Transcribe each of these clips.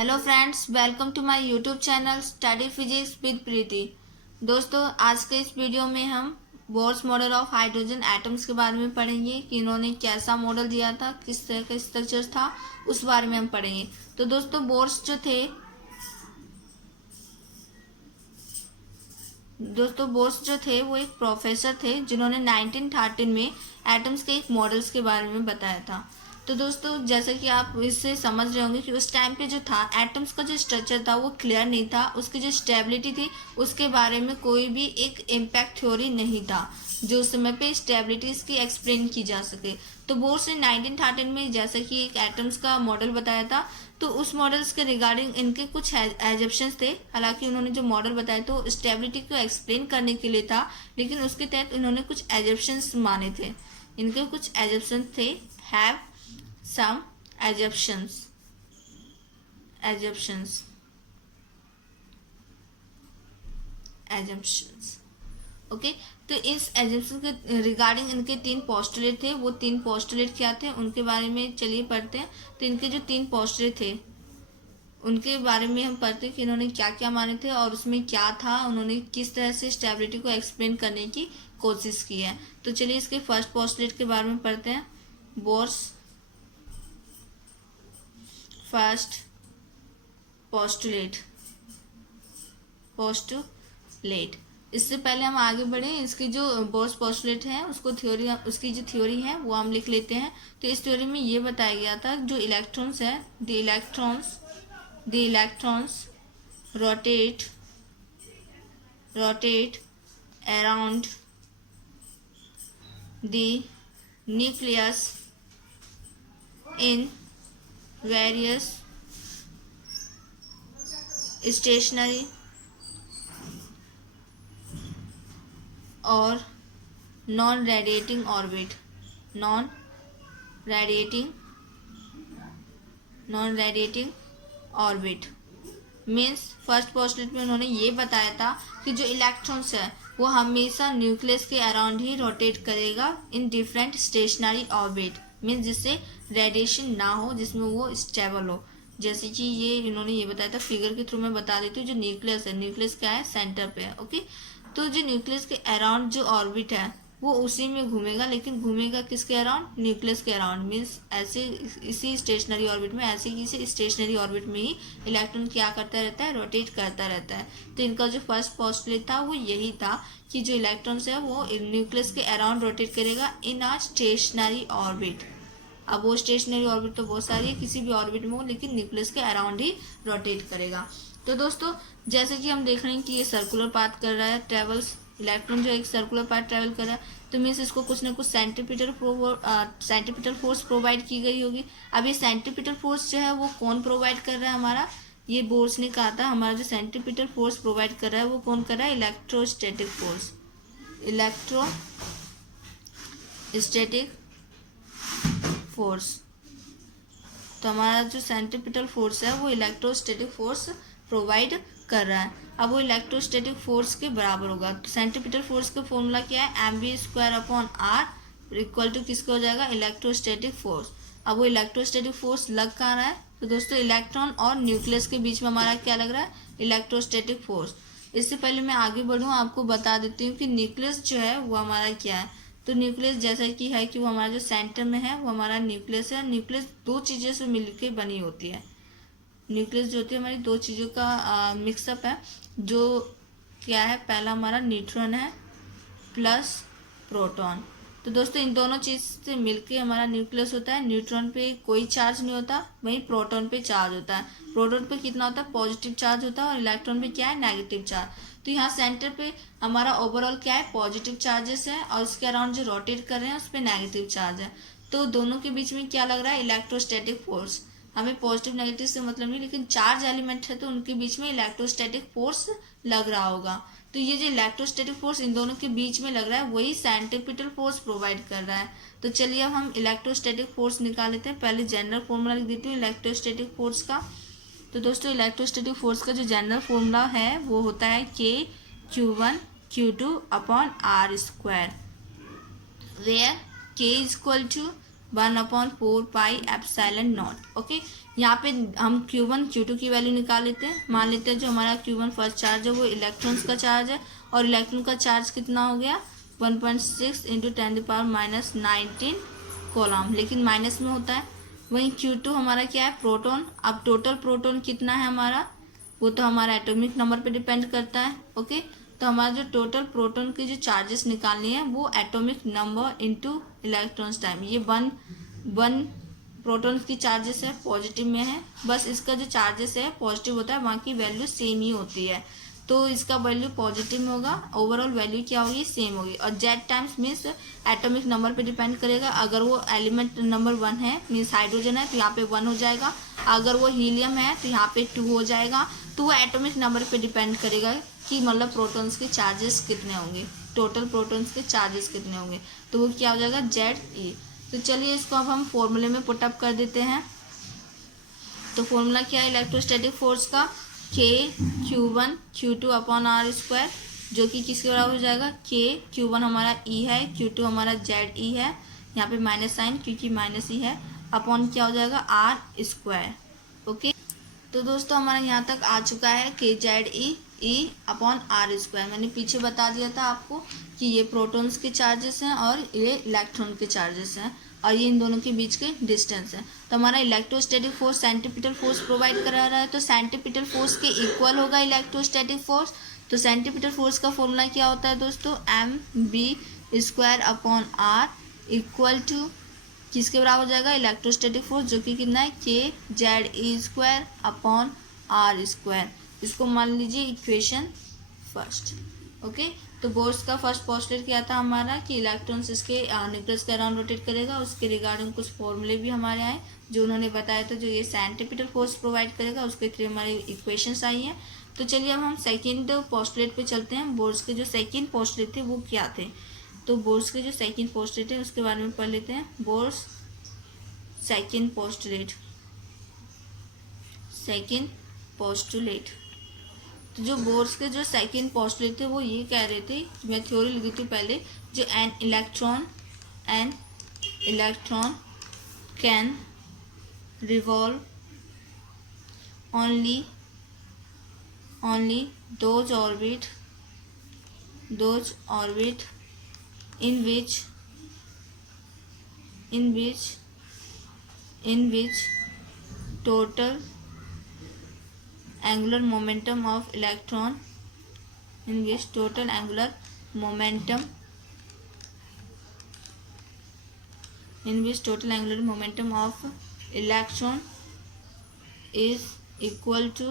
Hello friends, welcome to my YouTube channel study physics with Preeti. दोस्तों, आज के इस वीडियो में हम Bohr's model of hydrogen atoms के बारे में पढ़ेंगे कि इन्होंने कैसा मॉडल दिया था, किस तरह का स्ट्रक्चर था, उस बारे में हम पढ़ेंगे। तो दोस्तों, बोर्स जो थे वो एक प्रोफेसर थे जिन्होंने 1913 में एटम्स के एक मॉडल्स के बारे में बताया था। तो दोस्तों, जैसा कि आप इससे समझ रहे होंगे कि उस टाइम पे जो था एटम्स का जो स्ट्रक्चर था वो क्लियर नहीं था, उसकी जो स्टेबिलिटी थी उसके बारे में कोई भी एक इम्पैक्ट थ्योरी नहीं था जो उस समय पे स्टेबिलिटी इसकी एक्सप्लेन की जा सके। तो बोर्स ने 1913 में जैसा कि एक एटम्स का मॉडल बताया था, तो उस मॉडल्स के रिगार्डिंग इनके कुछ एजप्शंस थे। हालांकि उन्होंने जो मॉडल बताया तो स्टेबिलिटी को एक्सप्लेन करने के लिए था, लेकिन उसके तहत इन्होंने कुछ एजप्शंस माने थे। इनके कुछ एजप्शंस थे, हैव सम एजप्शंस ओके। तो इस एजम्पशन के रिगार्डिंग इनके 3 पोस्टुलेट थे। वो 3 पोस्टुलेट क्या थे उनके बारे में चलिए पढ़ते हैं। तो इनके जो 3 पोस्टुलेट थे उनके बारे में हम पढ़ते हैं कि इन्होंने क्या क्या माने थे और उसमें क्या था, उन्होंने किस तरह से स्टेबिलिटी को एक्सप्लेन करने की कोशिश की है। तो चलिए इसके फर्स्ट पोस्टुलेट के बारे में पढ़ते हैं। बोर्स फर्स्ट पोस्टुलेट इससे पहले हम आगे बढ़े, इसकी जो बोर्स पोस्टुलेट है उसको उसकी जो थ्योरी है वो हम लिख लेते हैं। तो इस थ्योरी में ये बताया गया था जो इलेक्ट्रॉन्स है, the electrons rotate around the nucleus in various stationary और non radiating orbit means first postulate में उन्होंने ये बताया था कि जो इलेक्ट्रॉन्स है वो हमेशा न्यूक्लियस के अराउंड ही रोटेट करेगा in different stationery orbit, means जिससे रेडिएशन ना हो, जिसमें वो स्टेबल हो। जैसे कि ये इन्होंने ये बताया था, फिगर के थ्रू मैं बता देती हूँ। जो न्यूक्लियस क्या है, सेंटर पे है। ओके। तो जो न्यूक्लियस के अराउंड जो ऑर्बिट है वो उसी में घूमेगा, लेकिन घूमेगा किसके अराउंड, न्यूक्लियस के अराउंड। मीन्स ऐसे इसी स्टेशनरी ऑर्बिट में, ऐसे किसी स्टेशनरी ऑर्बिट में ही इलेक्ट्रॉन क्या करता रहता है, रोटेट करता रहता है। तो इनका जो फर्स्ट पोस्टुलेट था वो यही था कि जो इलेक्ट्रॉन्स है वो न्यूक्लियस के अराउंड रोटेट करेगा इन अ स्टेशनरी ऑर्बिट। अब वो स्टेशनरी ऑर्बिट तो बहुत सारी है, किसी भी ऑर्बिट में हो, लेकिन न्यूक्लियस के अराउंड ही रोटेट करेगा। तो दोस्तों, जैसे कि हम देख रहे हैं कि ये सर्कुलर पाथ कर रहा है, ट्रेवल्स, इलेक्ट्रॉन जो एक सर्कुलर पाथ ट्रेवल कर रहा है, तो मीन्स इसको कुछ ना कुछ सेंट्रीपिटल फोर्स प्रोवाइड की गई होगी। अब ये सेंट्रीपिटल फोर्स जो है वो कौन प्रोवाइड कर रहा है, हमारा ये बोर्स ने कहा था हमारा जो सेंट्रीपिटल फोर्स प्रोवाइड कर रहा है वो कौन कर रहा है, इलेक्ट्रोस्टैटिक फोर्स। तो हमारा जो सेंट्रीपिटल फोर्स है वो इलेक्ट्रोस्टैटिक फोर्स प्रोवाइड कर रहा है। अब वो इलेक्ट्रोस्टैटिक फोर्स के बराबर होगा। तो सेंट्रीपिटल फोर्स का फॉर्मूला क्या है, mv² इक्वल टू किसका हो जाएगा, इलेक्ट्रोस्टैटिक फोर्स। अब वो इलेक्ट्रोस्टैटिक फोर्स लग कहाँ रहा है, तो दोस्तों इलेक्ट्रॉन और न्यूक्लियस के बीच में हमारा क्या लग रहा है, इलेक्ट्रोस्टैटिक फोर्स। इससे पहले मैं आगे बढ़ूँ आपको बता देती हूँ कि न्यूक्लियस जो है वो हमारा क्या है। तो न्यूक्लियस जैसा कि है कि वो हमारा जो सेंटर में है वो हमारा न्यूक्लियस है। न्यूक्लियस 2 चीज़ों से मिलकर बनी होती है। न्यूक्लियस जो होती है हमारी 2 चीज़ों का मिक्सअप है। जो क्या है, पहला हमारा न्यूट्रॉन है प्लस प्रोटॉन। तो दोस्तों इन दोनों चीज़ से मिलके हमारा न्यूक्लियस होता है। न्यूट्रॉन पे कोई चार्ज नहीं होता, वहीं प्रोटॉन पे चार्ज होता है। प्रोटॉन पे कितना होता है, पॉजिटिव चार्ज होता है, और इलेक्ट्रॉन पे क्या है, नेगेटिव चार्ज। तो यहाँ सेंटर पे हमारा ओवरऑल क्या है, पॉजिटिव चार्जेस है, और उसके अराउंड जो रोटेट कर रहे हैं उस पर नेगेटिव चार्ज है। तो दोनों के बीच में क्या लग रहा है, इलेक्ट्रोस्टैटिक फोर्स। हमें पॉजिटिव नेगेटिव से मतलब नहीं, लेकिन चार्ज एलिमेंट है तो उनके बीच में इलेक्ट्रोस्टैटिक फोर्स लग रहा होगा। तो ये जो इलेक्ट्रोस्टैटिक फोर्स इन दोनों के बीच में लग रहा है वही सेंट्रीपिटल फोर्स प्रोवाइड कर रहा है। तो चलिए अब हम इलेक्ट्रोस्टैटिक फोर्स निकाल लेते हैं। पहले जनरल फॉर्मूला लिख देती हूँ इलेक्ट्रोस्टैटिक फोर्स का। तो दोस्तों इलेक्ट्रोस्टैटिक फोर्स का जो जनरल फॉर्मूला है वो होता है K/Q1Q2/r², where K is equal to 1/4πε0। Okay, यहाँ पे हम Q1 Q2 की वैल्यू निकाल लेते हैं। मान लेते हैं जो हमारा Q1 फर्स्ट चार्ज है वो इलेक्ट्रॉन्स का चार्ज है, और इलेक्ट्रॉन का चार्ज कितना हो गया 1.6 × 10⁻⁻19 कूलम, लेकिन माइनस में होता है। वहीं Q2 हमारा क्या है प्रोटॉन। अब टोटल प्रोटॉन कितना है हमारा, वो तो हमारा एटॉमिक नंबर पे डिपेंड करता है। ओके, तो हमारा जो टोटल प्रोटॉन की जो चार्जेस निकालनी है वो atomic number into electrons time. ये वन प्रोटॉन की चार्जेस है पॉजिटिव में है, बस इसका जो चार्जेस है पॉजिटिव होता है, बाकी वैल्यू सेम ही होती है। तो इसका वैल्यू पॉजिटिव में होगा, ओवरऑल वैल्यू क्या होगी सेम होगी। और Z times means atomic number पे डिपेंड करेगा। अगर वो एलिमेंट नंबर 1 है मीन्स हाइड्रोजन है तो यहाँ पे 1 हो जाएगा, अगर वो हीलियम है तो यहाँ पे 2 हो जाएगा। तो वो एटॉमिक नंबर पे डिपेंड करेगा कि मतलब प्रोटॉन्स के चार्जेस कितने होंगे, टोटल प्रोटॉन्स के चार्जेस कितने होंगे, तो वो क्या हो जाएगा ZE। तो चलिए इसको अब हम फॉर्मूले में पुटअप कर देते हैं। तो फॉर्मूला क्या है इलेक्ट्रोस्टैटिक फोर्स का, K/Q1 Q2 अपॉन R², जो कि किसके बराबर हो जाएगा Q1 हमारा E है, Q2 हमारा ZE है, यहाँ पे माइनस साइन क्योंकि माइनस E है, अपॉन क्या हो जाएगा R²। ओके, तो दोस्तों हमारा यहाँ तक आ चुका है KZE अपॉन R²। मैंने पीछे बता दिया था आपको कि ये प्रोटॉन्स के चार्जेस हैं और ये इलेक्ट्रॉन के चार्जेस हैं, और ये इन दोनों के बीच के डिस्टेंस है। तो हमारा electrostatic force centripetal force provide करा रहा है, तो सेंट्रीपिटल फोर्स के इक्वल होगा इलेक्ट्रोस्टैटिक फोर्स। तो सेंट्रीपिटल फोर्स का फॉर्मूला क्या होता है दोस्तों, mv² upon r equal to किसके बराबर हो जाएगा इलेक्ट्रोस्टैटिक फोर्स, जो कि कितना है KZE² अपॉन R²। इसको मान लीजिए इक्वेशन फर्स्ट। ओके, तो बोर्स का फर्स्ट पोस्टुलेट क्या था हमारा कि इलेक्ट्रॉन्स इसके न्यूक्लियस के अराउंड रोटेट करेगा। उसके रिगार्डिंग कुछ फॉर्मूले भी हमारे आए जो उन्होंने बताया था, जो ये सेंट्रीपिटल फोर्स प्रोवाइड करेगा उसके थ्रू हमारी इक्वेशंस आई हैं। तो चलिए अब हम सेकेंड पोस्टुलेट पे चलते हैं। बोर्स के जो सेकेंड पोस्टुलेट थे वो क्या थे, तो बोर्स के जो सेकेंड पोस्टुलेट है उसके बारे में पढ़ लेते हैं। Bohr's second postulate. तो जो बोर्स के जो सेकेंड पोस्टुलेट थे वो ये कह रहे थे, मैं थ्योरी लिखी थी पहले, जो an electron can revolve only those orbit in which total angular momentum of electron is equal to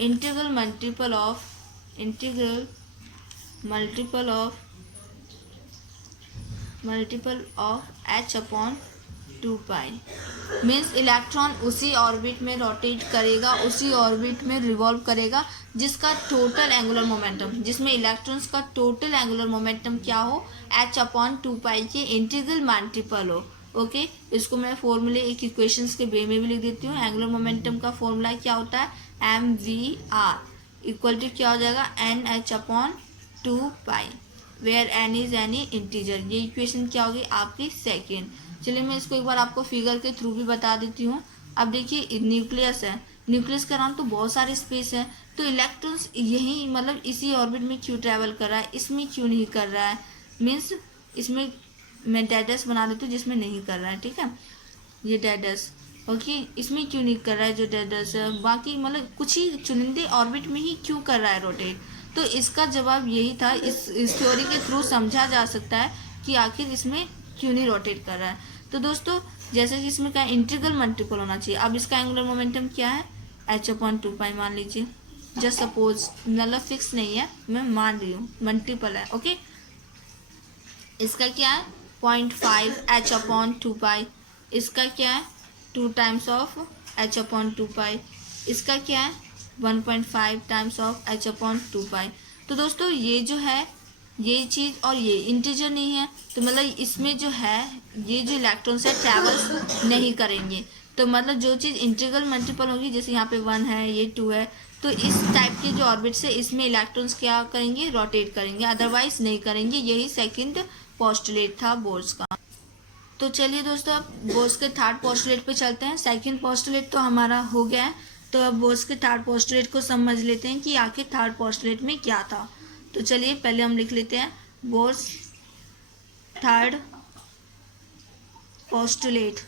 integral multiple of h upon 2π। Means electron उसी ऑर्बिट में रोटेट करेगा, उसी ऑर्बिट में रिवॉल्व करेगा जिसका टोटल एंगुलर मोमेंटम, जिसमें electrons का total angular momentum क्या हो h अपॉन 2π के इंटीग्रल मल्टीपल हो। ओके, इसको मैं फॉर्मूले एक इक्वेशंस के वे में भी लिख देती हूँ। एंगुलर मोमेंटम का फॉर्मूला क्या होता है mvr इक्वल टू क्या हो जाएगा nh upon 2π, where n is any integer. ये इक्वेशन क्या होगी आपकी सेकेंड। चलिए मैं इसको एक बार आपको फिगर के थ्रू भी बता देती हूँ। अब देखिए न्यूक्लियस है, न्यूक्लियस के अराउंड तो बहुत सारे स्पेस है, तो इलेक्ट्रॉन्स यही मतलब इसी ऑर्बिट में क्यों ट्रैवल कर रहा है, इसमें क्यों नहीं कर रहा है। मीन्स इसमें मैं डेडस बना देती हूँ जिसमें नहीं कर रहा है, ठीक है, ये डेडस। ओके, इसमें क्यों नहीं कर रहा है जो डेडस है, बाकी मतलब कुछ ही चुनिंदे ऑर्बिट में ही क्यों कर रहा है रोटेट। तो इसका जवाब यही था, इस थ्योरी के थ्रू समझा जा सकता है कि आखिर इसमें क्यों नहीं रोटेट कर रहा है। तो दोस्तों जैसे कि इसमें क्या इंटीग्रल मल्टीपल होना चाहिए। अब इसका एंगुलर मोमेंटम क्या है h अपॉन 2π मान लीजिए, जस्ट सपोज, मतलब फिक्स नहीं है, मैं मान रही हूँ, मल्टीपल है। ओके, इसका क्या है 0.5 h अपॉन 2π, इसका क्या है 2 टाइम्स ऑफ h अपॉन 2π, इसका क्या है 1.5 टाइम्स ऑफ h अपॉन 2π। तो दोस्तों ये जो है ये चीज़ और ये इंटीजर नहीं है, तो मतलब इसमें जो है ये जो इलेक्ट्रॉन्स है ट्रैवल नहीं करेंगे। तो मतलब जो चीज़ इंटीग्रल मल्टीपल होगी, जैसे यहाँ पे 1 है, ये 2 है, तो इस टाइप के जो ऑर्बिट्स है इसमें इलेक्ट्रॉन्स क्या करेंगे रोटेट करेंगे, अदरवाइज नहीं करेंगे। यही सेकंड पोस्टुलेट था बोर्स का। तो चलिए दोस्तों अब बोर्स के थर्ड पोस्टुलेट पे चलते हैं। सेकंड पोस्टुलेट तो हमारा हो गया है, तो अब बोर्स के थर्ड पोस्टुलेट को समझ लेते हैं कि आखिर थर्ड पोस्टुलेट में क्या था। तो चलिए पहले हम लिख लेते हैं बोर्स थर्ड पोस्टुलेट।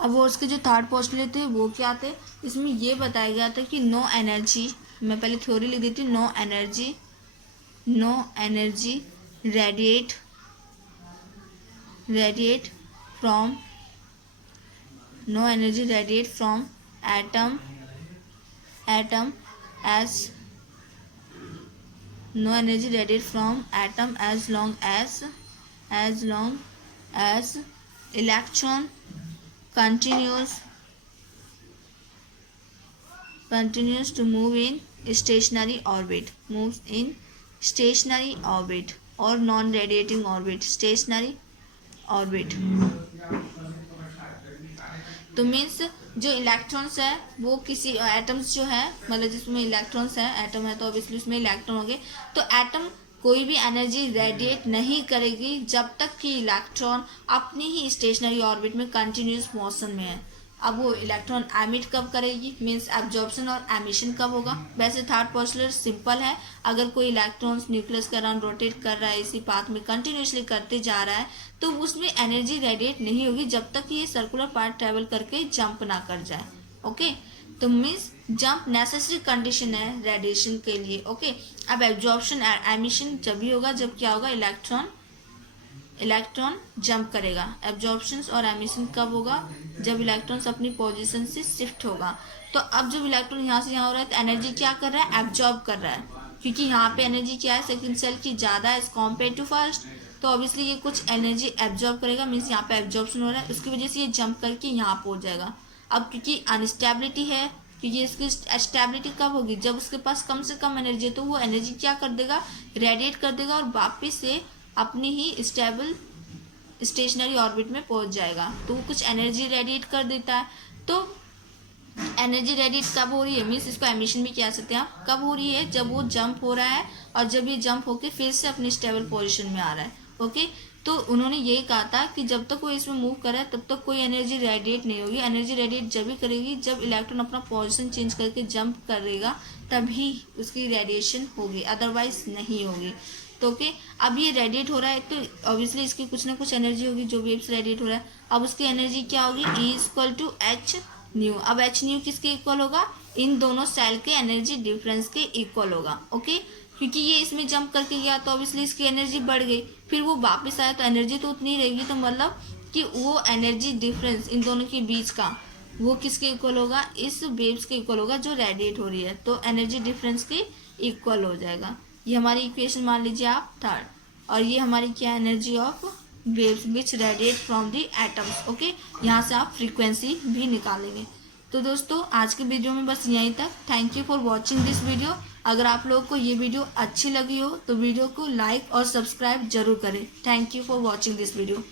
अब बोर्स के जो थर्ड पोस्टुलेट थे वो क्या थे, इसमें ये बताया गया था कि नो एनर्जी, मैं पहले थ्योरी लिख देती हूँ, no energy radiate from atom as long as electron continues to move in stationary orbit, or non-radiating orbit, stationary orbit। तो मीन्स जो इलेक्ट्रॉन्स है वो किसी एटम्स जो है, मतलब जिसमें इलेक्ट्रॉन्स है, एटम है तो ऑब्वियसली उसमें इलेक्ट्रॉन होंगे, तो एटम कोई भी एनर्जी रेडिएट नहीं करेगी जब तक कि इलेक्ट्रॉन अपनी ही स्टेशनरी ऑर्बिट में कंटिन्यूस मोशन में है। अब वो इलेक्ट्रॉन एमिट कब करेगी, मीन्स एब्जॉर्प्शन और एमिशन कब होगा। वैसे थर्ड पोस्टुलेट सिंपल है, अगर कोई इलेक्ट्रॉन्स न्यूक्लियस के अराउंड रोटेट कर रहा है, इसी पाथ में कंटिन्यूसली करते जा रहा है, तो उसमें एनर्जी रेडिएट नहीं होगी जब तक ये सर्कुलर पाथ ट्रेवल करके जंप ना कर जाए। ओके, तो मीन्स जंप नेसेसरी कंडीशन है रेडिएशन के लिए। ओके, अब एब्जॉर्प्शन एमिशन जब भी होगा जब क्या होगा, इलेक्ट्रॉन जंप करेगा। एब्जॉर्प्शन और एमिशन कब होगा, जब इलेक्ट्रॉन्स अपनी पोजीशन से शिफ्ट होगा। तो अब जब इलेक्ट्रॉन यहाँ से यहाँ हो रहा है तो एनर्जी क्या कर रहा है, एब्जॉर्ब कर रहा है, क्योंकि यहाँ पे एनर्जी क्या है, सेकंड सेल की ज़्यादा है एज कम्पेयर टू फर्स्ट, तो ऑब्वियसली ये कुछ एनर्जी एब्जॉर्ब करेगा, मीन्स यहाँ पे एब्जॉर्प्शन हो रहा है, उसकी वजह से ये जंप करके यहाँ पहुँच जाएगा। अब क्योंकि अनस्टेबिलिटी है, क्योंकि इसकी स्टेबिलिटी कब होगी, जब उसके पास कम से कम एनर्जी है, तो वो एनर्जी क्या कर देगा, रेडिएट कर देगा और वापस से अपनी ही स्टेबल स्टेशनरी ऑर्बिट में पहुंच जाएगा। तो वो कुछ एनर्जी रेडिएट कर देता है। तो एनर्जी रेडिएट कब हो रही है, मीन्स इसको एमिशन भी कह सकते हैं आप, कब हो रही है, जब वो जंप हो रहा है और जब ये जंप होके फिर से अपनी स्टेबल पोजीशन में आ रहा है। ओके, तो उन्होंने यही कहा था कि जब तक वो इसमें मूव कर रहा है तब तक कोई एनर्जी रेडिएट नहीं होगी। एनर्जी रेडिएट जब भी करेगी जब इलेक्ट्रॉन अपना पोजीशन चेंज करके जंप करेगा, तभी उसकी रेडिएशन होगी, अदरवाइज नहीं होगी। तो ओके, अब ये रेडिएट हो रहा है तो ऑब्वियसली इसकी कुछ ना कुछ एनर्जी होगी, जो वेव्स रेडिएट हो रहा है। अब उसकी एनर्जी क्या होगी, E=H न्यू। अब H न्यू किसके इक्वल होगा, इन दोनों सेल के एनर्जी डिफरेंस के इक्वल होगा। ओके, क्योंकि ये इसमें जंप करके गया तो ऑब्वियसली इसकी एनर्जी बढ़ गई, फिर वो वापस आया तो एनर्जी तो उतनी रहेगी, तो मतलब कि वो एनर्जी डिफरेंस इन दोनों के बीच का वो किसके इक्वल होगा, इस वेव्स के इक्वल होगा जो रेडिएट हो रही है, तो एनर्जी डिफरेंस के इक्वल हो जाएगा। ये हमारी इक्वेशन मान लीजिए आप थर्ड, और ये हमारी क्या, energy of waves which radiate from the atoms. Okay, यहाँ से आप फ्रीक्वेंसी भी निकालेंगे। तो दोस्तों आज के वीडियो में बस यहीं तक। Thank you for watching this video. अगर आप लोगों को ये वीडियो अच्छी लगी हो तो वीडियो को लाइक और सब्सक्राइब जरूर करें। Thank you for watching this video.